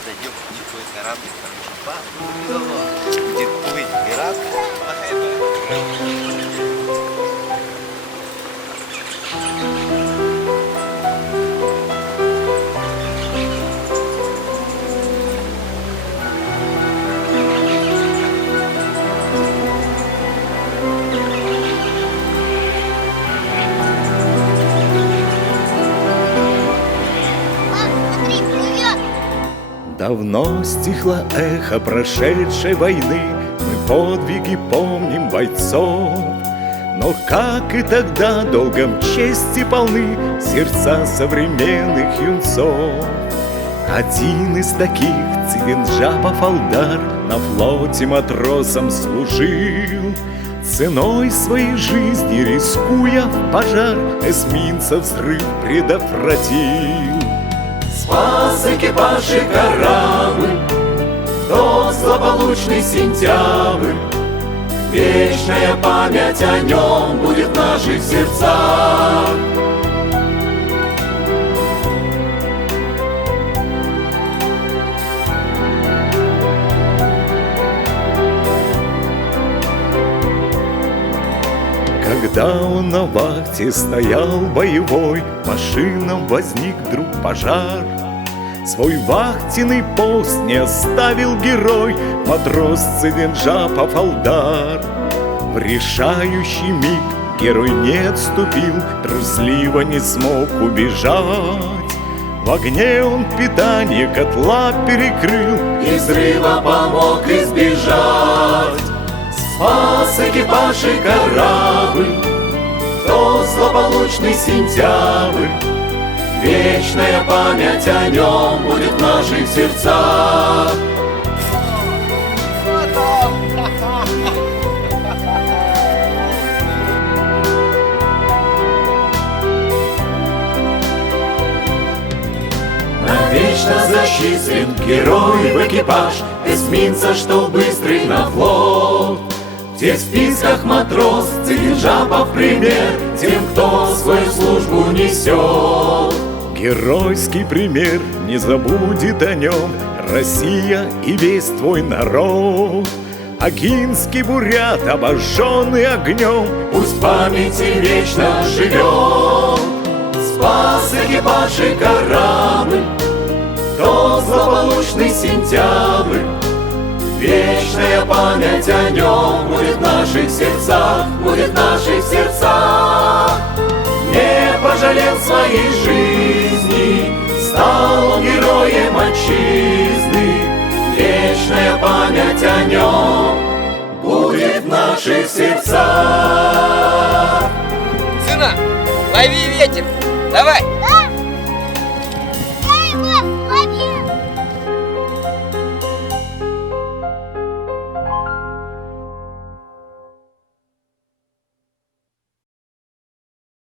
подойдем к небольшой корабль, будет плыть пират. Давно стихло эхо прошедшей войны, мы подвиги помним бойцов. Но, как и тогда, долгом чести полны сердца современных юнцов. Один из таких, Цивинджапов Алдар, на флоте матросом служил. Ценой своей жизни, рискуя в пожар, эсминца взрыв предотвратил. Спас экипаж и корабль в тот злополучный сентябрь. Вечная память о нем будет в наших сердцах. Когда он на вахте стоял боевой, в машинам возник вдруг пожар. Свой вахтенный пост не оставил герой, матрос Цивинджапов Алдар. В решающий миг герой не отступил, трусливо не смог убежать. В огне он питание котла перекрыл и взрыва помог избежать. Спас экипаж и корабль в тот злополучный сентябрь. Вечная память о нем будет в наших сердцах. Навечно зачислен герой в экипаж эсминца, что быстрый на флот. Где в списках матрос Цивинджапов пример тем, кто свою службу несет. Геройский пример, не забудет о нем Россия и весь твой народ. Агинский бурят, обожженный огнем, пусть в памяти вечно живет. Спас экипаж и корабль в тот злополучный сентябрь. Вечная память о нем будет в наших сердцах, будет в наших сердцах. Не пожалел своей жизни, стал он героем отчизны. Вечная память о нем будет в наших сердцах. Сына, лови ветер, давай!